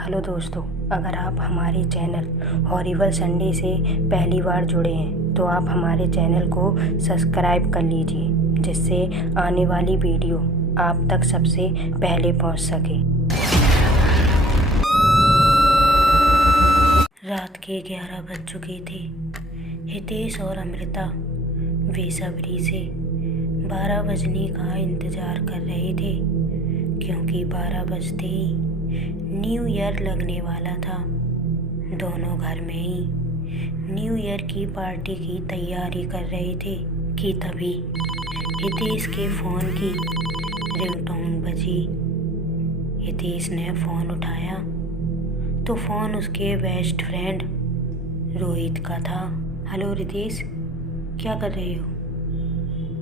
Hello दोस्तों, अगर आप हमारे चैनल हॉरिबल संडे से पहली बार जुड़े हैं तो आप हमारे चैनल को सब्सक्राइब कर लीजिए, जिससे आने वाली वीडियो आप तक सबसे पहले पहुंच सके। रात के 11 बज चुके थे। हितेश और अमृता बेसब्री से 12 बजने का इंतज़ार कर रहे थे, क्योंकि 12 बजते ही न्यू ईयर लगने वाला था। दोनों घर में ही न्यू ईयर की पार्टी की तैयारी कर रहे थे कि तभी हितेश के फ़ोन की रिंगटोन बजी। हितेश ने फ़ोन उठाया तो फ़ोन उसके बेस्ट फ्रेंड रोहित का था। हेलो रितेश, क्या कर रहे हो?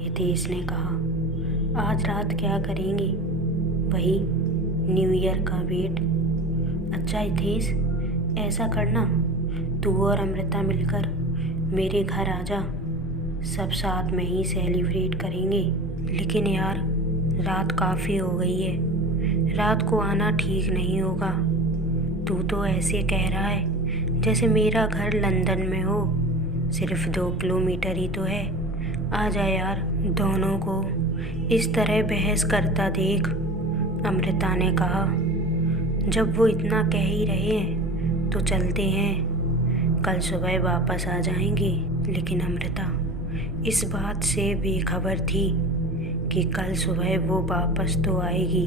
हितेश ने कहा, आज रात क्या करेंगे? वही न्यू ईयर का वेट। अच्छा हितेश, ऐसा करना, तू और अमृता मिलकर मेरे घर आ जा, सब साथ में ही सेलिब्रेट करेंगे। लेकिन यार, रात काफ़ी हो गई है, रात को आना ठीक नहीं होगा। तू तो ऐसे कह रहा है जैसे मेरा घर लंदन में हो, सिर्फ 2 किलोमीटर ही तो है। आ जा यार। दोनों को इस तरह बहस करता देख अमृता ने कहा, जब वो इतना कह ही रहे हैं तो चलते हैं, कल सुबह वापस आ जाएंगे। लेकिन अमृता इस बात से बेखबर थी कि कल सुबह वो वापस तो आएगी,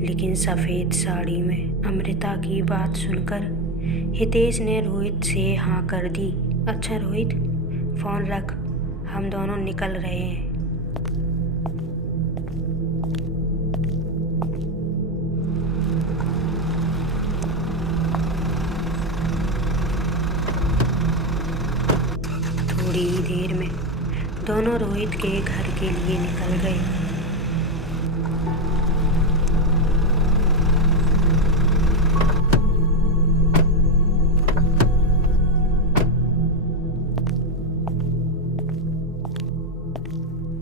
लेकिन सफ़ेद साड़ी में। अमृता की बात सुनकर हितेश ने रोहित से हाँ कर दी। अच्छा रोहित, फ़ोन रख, हम दोनों निकल रहे हैं। थोड़ी ही देर में दोनों रोहित के घर के लिए निकल गए।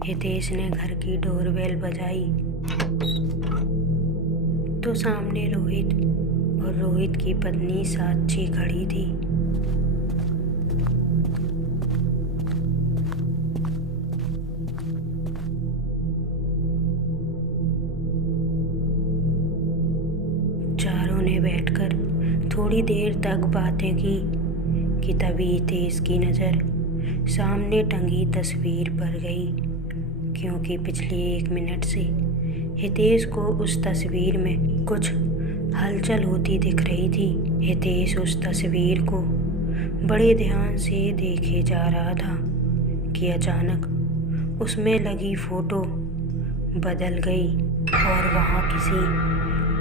हितेश ने घर की डोरबेल बजाई तो सामने रोहित और रोहित की पत्नी साक्षी खड़ी थी। चारों ने बैठकर थोड़ी देर तक बातें की कि तभी हितेश की नज़र सामने टंगी तस्वीर पर गई, क्योंकि पिछले 1 मिनट से हितेश को उस तस्वीर में कुछ हलचल होती दिख रही थी। हितेश उस तस्वीर को बड़े ध्यान से देखे जा रहा था कि अचानक उसमें लगी फ़ोटो बदल गई और वहाँ किसी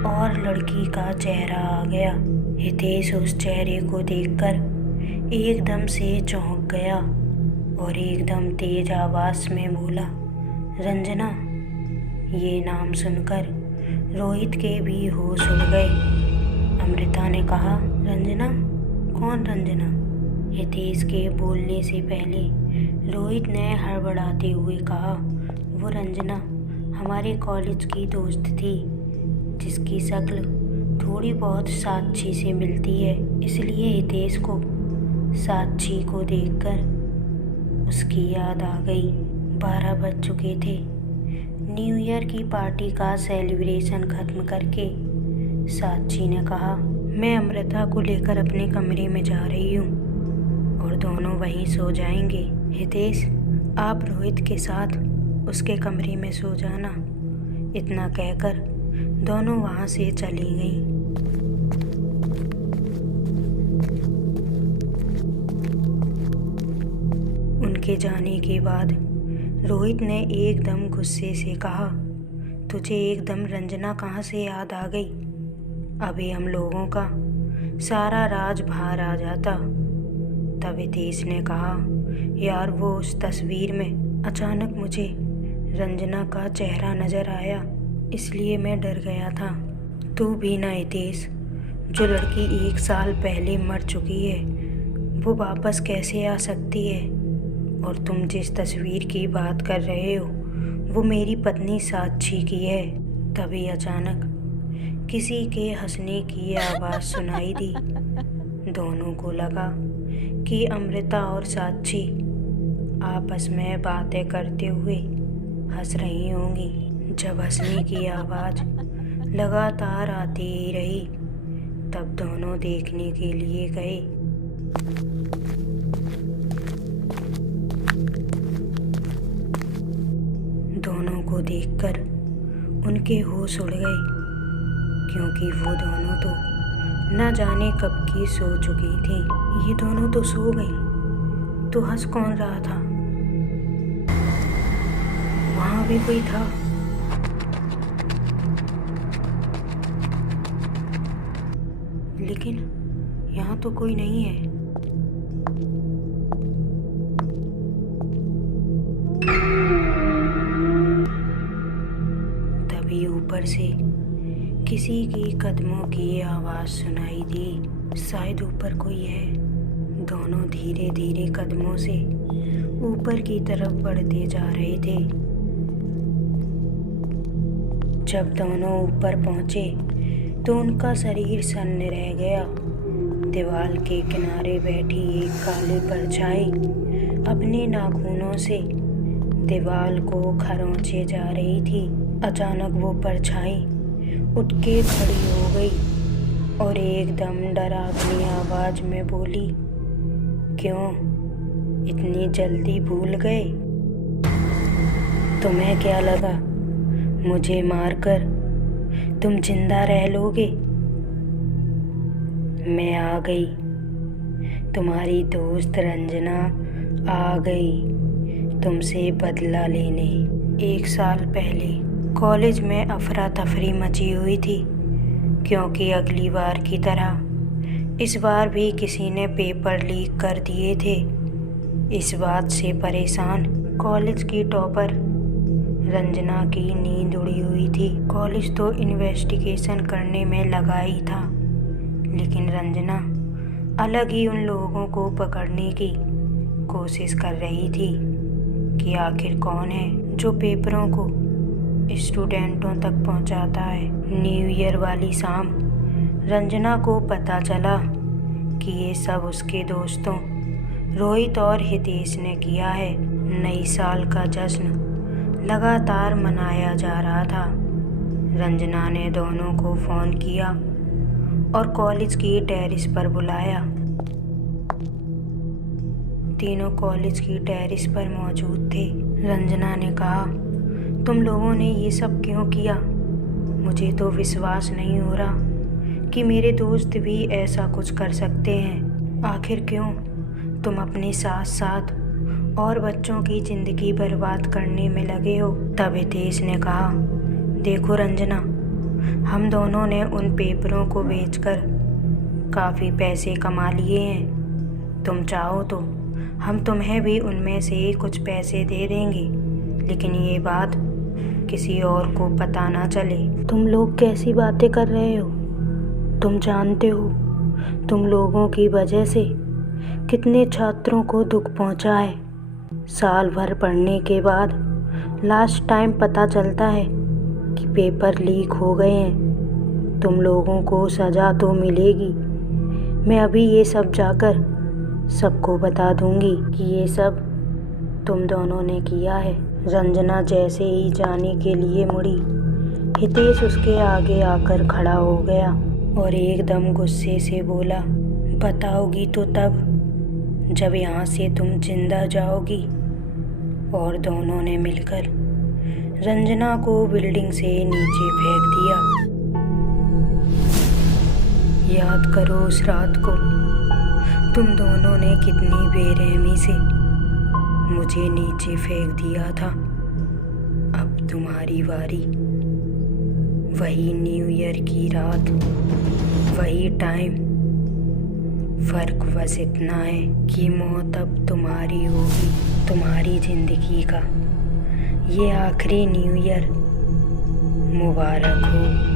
और लड़की का चेहरा आ गया। हितेश उस चेहरे को देखकर एकदम से चौंक गया और एकदम तेज आवाज़ में बोला, रंजना। ये नाम सुनकर रोहित के भी होश उड़ गए। अमृता ने कहा, रंजना? कौन रंजना? हितेश के बोलने से पहले रोहित ने हड़बड़ाते हुए कहा, वो रंजना हमारे कॉलेज की दोस्त थी, जिसकी शक्ल थोड़ी बहुत साक्षी से मिलती है। इसलिए हितेश को साक्षी को देखकर उसकी याद आ गई। 12 बज चुके थे। न्यू ईयर की पार्टी का सेलिब्रेशन ख़त्म करके साक्षी ने कहा, मैं अमृता को लेकर अपने कमरे में जा रही हूँ और दोनों वहीं सो जाएंगे। हितेश, आप रोहित के साथ उसके कमरे में सो जाना। इतना कहकर दोनों वहाँ से चली गईं। उनके जाने के बाद रोहित ने एकदम गुस्से से कहा, तुझे एकदम रंजना कहाँ से याद आ गई? अभी हम लोगों का सारा राज बाहर आ जाता। तब हितेश ने कहा, यार वो उस तस्वीर में अचानक मुझे रंजना का चेहरा नज़र आया, इसलिए मैं डर गया था। तू भी ना हितेश, जो लड़की 1 साल पहले मर चुकी है वो वापस कैसे आ सकती है? और तुम जिस तस्वीर की बात कर रहे हो वो मेरी पत्नी साक्षी की है। तभी अचानक किसी के हंसने की आवाज़ सुनाई दी। दोनों को लगा कि अमृता और साक्षी आपस में बातें करते हुए हंस रही होंगी। जब हंसने की आवाज़ लगातार आती ही रही, तब दोनों देखने के लिए गए। दोनों को देखकर उनके होश उड़ गए, क्योंकि वो दोनों तो न जाने कब की सो चुकी थी। ये दोनों तो सो गई, तो हंस कौन रहा था? वहाँ भी कोई था। लेकिन यहाँ तो कोई नहीं है। तभी ऊपर से किसी की कदमों की आवाज़ सुनाई दी। शायद ऊपर कोई है। दोनों धीरे धीरे कदमों से ऊपर की तरफ बढ़ते जा रहे थे। जब दोनों ऊपर पहुंचे तो उनका शरीर सन्न रह गया। दीवार के किनारे बैठी एक काली परछाई अपने नाखूनों से दीवार को खरोंचे जा रही थी। अचानक वो परछाई उठ के खड़ी हो गई और एकदम डरावनी आवाज में बोली, क्यों इतनी जल्दी भूल गए? तुम्हें क्या लगा मुझे मारकर तुम जिंदा रह लोगे? मैं आ गई, तुम्हारी दोस्त रंजना आ गई तुमसे बदला लेने। 1 साल पहले कॉलेज में अफरा तफरी मची हुई थी, क्योंकि अगली बार की तरह इस बार भी किसी ने पेपर लीक कर दिए थे। इस बात से परेशान कॉलेज की टॉपर रंजना की नींद उड़ी हुई थी। कॉलेज तो इन्वेस्टिगेशन करने में लगा ही था, लेकिन रंजना अलग ही उन लोगों को पकड़ने की कोशिश कर रही थी कि आखिर कौन है जो पेपरों को स्टूडेंटों तक पहुंचाता है। न्यू ईयर वाली शाम रंजना को पता चला कि ये सब उसके दोस्तों रोहित और हितेश ने किया है। नई साल का जश्न लगातार मनाया जा रहा था। रंजना ने दोनों को फ़ोन किया और कॉलेज की टेरेस पर बुलाया। तीनों कॉलेज की टेरेस पर मौजूद थे। रंजना ने कहा, तुम लोगों ने ये सब क्यों किया? मुझे तो विश्वास नहीं हो रहा कि मेरे दोस्त भी ऐसा कुछ कर सकते हैं। आखिर क्यों तुम अपने साथ साथ और बच्चों की ज़िंदगी बर्बाद करने में लगे हो? तब हितेश ने कहा, देखो रंजना, हम दोनों ने उन पेपरों को बेचकर काफ़ी पैसे कमा लिए हैं। तुम चाहो तो हम तुम्हें भी उनमें से कुछ पैसे दे देंगे, लेकिन ये बात किसी और को पता ना चले। तुम लोग कैसी बातें कर रहे हो? तुम जानते हो तुम लोगों की वजह से कितने छात्रों को दुख पहुंचा है। साल भर पढ़ने के बाद लास्ट टाइम पता चलता है कि पेपर लीक हो गए हैं। तुम लोगों को सज़ा तो मिलेगी। मैं अभी ये सब जाकर सबको बता दूंगी कि ये सब तुम दोनों ने किया है। रंजना जैसे ही जाने के लिए मुड़ी, हितेश उसके आगे आकर खड़ा हो गया और एकदम गुस्से से बोला, बताओगी तो तब जब यहाँ से तुम जिंदा जाओगी। और दोनों ने मिलकर रंजना को बिल्डिंग से नीचे फेंक दिया। याद करो उस रात को तुम दोनों ने कितनी बेरहमी से मुझे नीचे फेंक दिया था। अब तुम्हारी बारी। वही न्यू ईयर की रात, वही टाइम। फर्क बस इतना है कि मौत अब तुम्हारी होगी। तुम्हारी जिंदगी का ये आखिरी न्यू ईयर मुबारक हो।